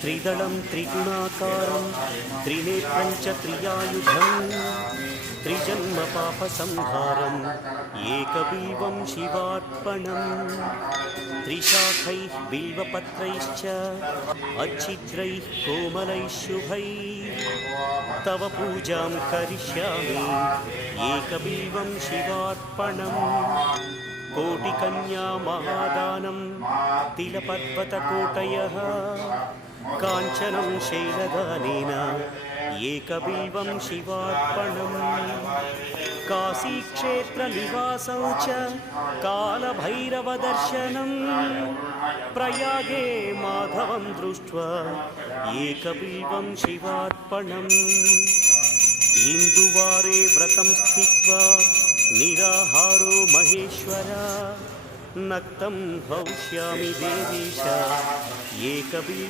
त्रिदलं त्रिगुणाकारं त्रिनेत्रं च त्रियायुधं त्रिजन्म पापसंहारम् एकबिल्वं शिवार्पणम् त्रिशाखैः बिल्वपत्रैश्च अच्छिद्रैः कोमलैः शुभैः तव पूजां करिष्यामि एकबिल्वं शिवार्पणम् कोटिकन्या महादानं तिलपर्वतकोटयः काञ्चनं शैलदानेन एकबिल्वं शिवार्पणम् काशीक्षेत्रनिवासौ च कालभैरवदर्शनं प्रयागे माधवं दृष्ट्वा एकबिल्वं शिवार्पणम् इंदुवारे व्रतं स्थित्वा निराहारो महेश्वर नक्तं भविष्यामि देवेश एकबिल्वं